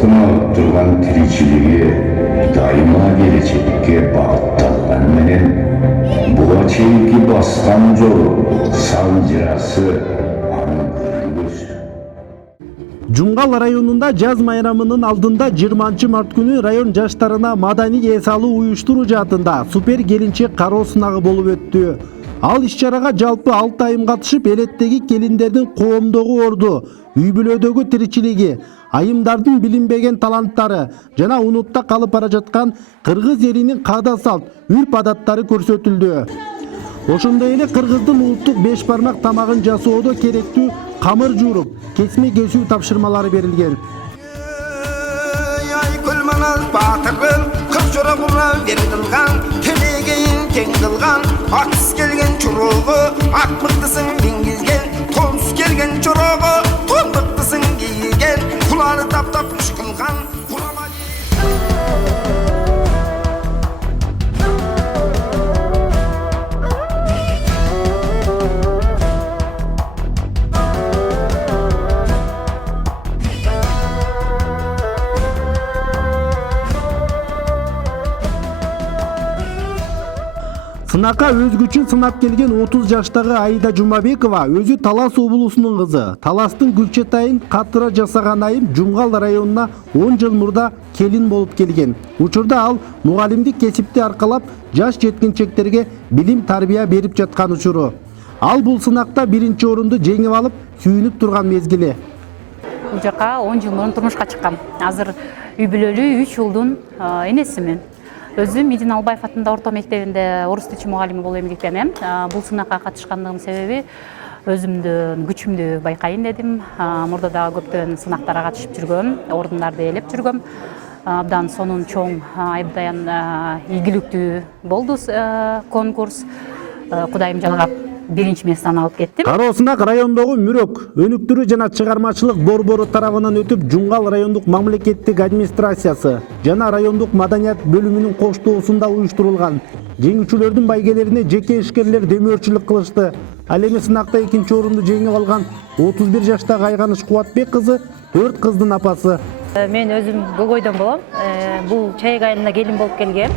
халықтың алып тұрған тіршілігі дайыма келешекке бағытталған менен буга чейинки басқан жолу салжырасы анын көрүнгүсү. Жумгал районунда жаз майрамынын алдында 20 март күнү район жаштарына маданий эс алуу уюштуруу жаатында супер келинчек кароо сынагы болуп өттү. Ал иш-чарага жалпы 6 айым катышып, элеттеги келиндердин коомдогу орду, үй-бүлөдөгү тиричилиги, айымдардын билинбеген таланттары жана унутта калып бара жаткан кыргыз элинин каада салт, үрп адаттары көрсөтүлдү. Ошондой эле кыргыздын улуттук беш бармак тамагын жасоодо керектүү камыр жууруп, кесме кесүү тапшырмалары берилген. Aks gelgen çoruğu, ak mıktısın dingizgen, tons gelgen çoruğu, ton mıktısın giygen, kulağını tap tap kuşkılgan, kulağına Сынакка өз күчүн сынап келген 30 жаштагы Аида Жумабекова өзү Талас облусунун кызы. Таластын Гүлчетайын катыра жасаган айым Жумгал районуна 10 жыл мурда келин болуп келген. Учурда ал мугалимдик кесипти аркалап жаш жеткинчектерге билим тарбия берип жаткан учуру. Ал бул сынакта биринчи орунду жеңип алып, сүйүнүп турган мезгили. Бул жака 10 жыл мурун турмушка чыккам. Азыр үй бүлөлүү 3 жылдын энесимин. Өзүм Медина Албаев атында орто мектебинде орус тилчи мугалими болуп эмгектенем. Бул сынакка катышкандыгым себеби өзүмдүн күчүмдү байкайын дедим. Мурда дагы көптөгөн сынактарга катышып жүргөм, ордундарды ээлеп жүргөм. Абдан сонун чоң, абдан ийгиликтүү болду конкурс. Кудайым жалгап биринчи местани алып кеттим. Кароо сынак райондогу мүрөк, өнүктүрүү жана чыгармачылык борбору тарабынан өтүп, Жумгал райондук мамлекеттик администрациясы жана райондук маданият бөлүмүнүн коштоосунда уюштурулган. Жеңүүчүлөрдүн байгелерине жеке ишкерлер демөөрчүлүк кылышты. Ал эми сынакта экинчи орунду жеңип алган 31 жаштагы Айганыш Кубатбек кызы 4 кыздын апасы. Мен өзүм Гөгөйдөн болом. Бул чайык айылына келин болуп келгем.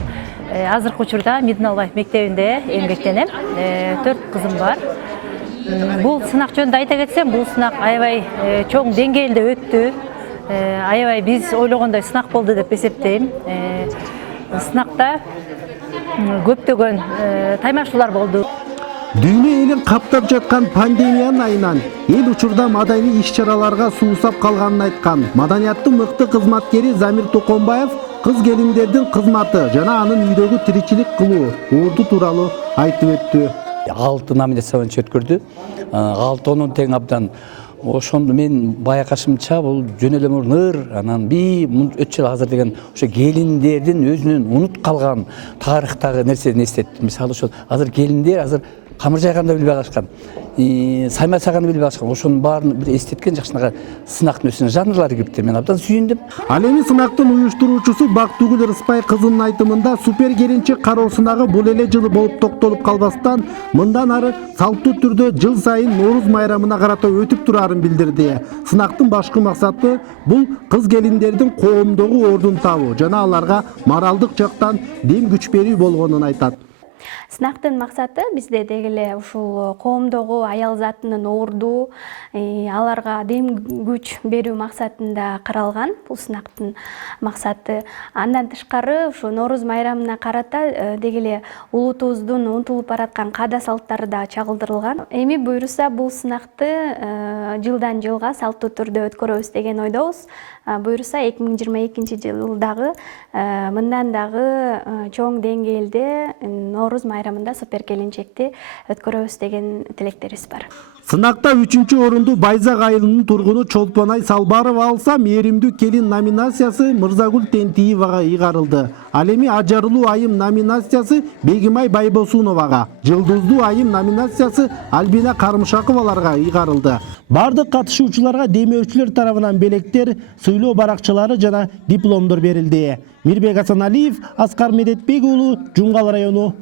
Азыркы учурда Медина Албаев мектебинде эмгектенем. 4 кызым бар. Бул сынак жөнүндө айта кетсем, бул сынак аябай чоң деңгээлде өттү. Аябай биз ойлогондой сынак болду деп эсептейм. Сынакта көптөгөн таймашуулар болду. Дүйнө элин каптап жаткан пандемиянын айынан эл учурда маданий иш-чараларга суусап калганын айткан маданияттын мыкты кызматкери Замир Токонбаев кыз келиндердин кызматы жана анын үйдөгү тиричилик кылуу орду тууралуу айтып өттү. 6 номинация боюнча өткөрдү. 6 тең абдан. Ошондо мен байкашымча бул жөн эле ыр, анан өтчү азыр деген ошо келиндердин өзүнүн унут калган тарыхтагы нерсени эстеттим. Мисалы ошо азыр келиндер азыр камыр жайганды билбей калышкан, сайма саганды билбей калышкан. Ошонун баарын бир эстеткен жакшынакай сынактын өзүнүн жанрлары кирипти. Мен абдан сүйүндүм. Ал эми сынактын уюштуруучусу Бактыгүл Рыспай кызынын айтымында супер келинчек кароо сынагы бул эле жылы болуп токтолуп калбастан, мындан ары салттуу түрдө жыл сайын Нооруз майрамына карата өтүп турарын билдирди. Сынактын башкы максаты бул кыз келиндердин коомдогу ордун табуу жана аларга моралдык жактан дем күч берүү болгонун айтат. Сынактын максаты бизде дегеле ушул коомдогу аял затынын орду, аларга дем күч берүү максатында каралган бул сынактын максаты. Андан тышкары ушу Нооруз майрамына карата дегеле улутубуздун унутулуп бараткан каада салттары да чагылдырылган. Эми буюрса бул сынакты жылдан жылга салттуу түрдө өткөрөбүз деген ойдобуз. Буюрса 2022 жылдагы мындан дагы чоң деңгээлде Нооруз майрамында супер келинчекти өткөрөбүз деген тилектерибиз бар. Сынакта 3-чү орунду Байзак айылынын тургуну Чолпонай Салбарова алса, Мээримдүү келин номинациясы Мырзагүл Тентиевага ыйгарылды. Ал эми Ажарылуу айым номинациясы Бегимай Байбосуновага, Жылдыздуу айым номинациясы Альбина Карымшаковаларга ыйгарылды. Бардык катышуучуларга демөөрчүлөр тарабынан белектер, сыйлоо баракчалары жана дипломдор берилди. Мирбек Асаналиев, Аскар Медетбек уулу, Жумгал району.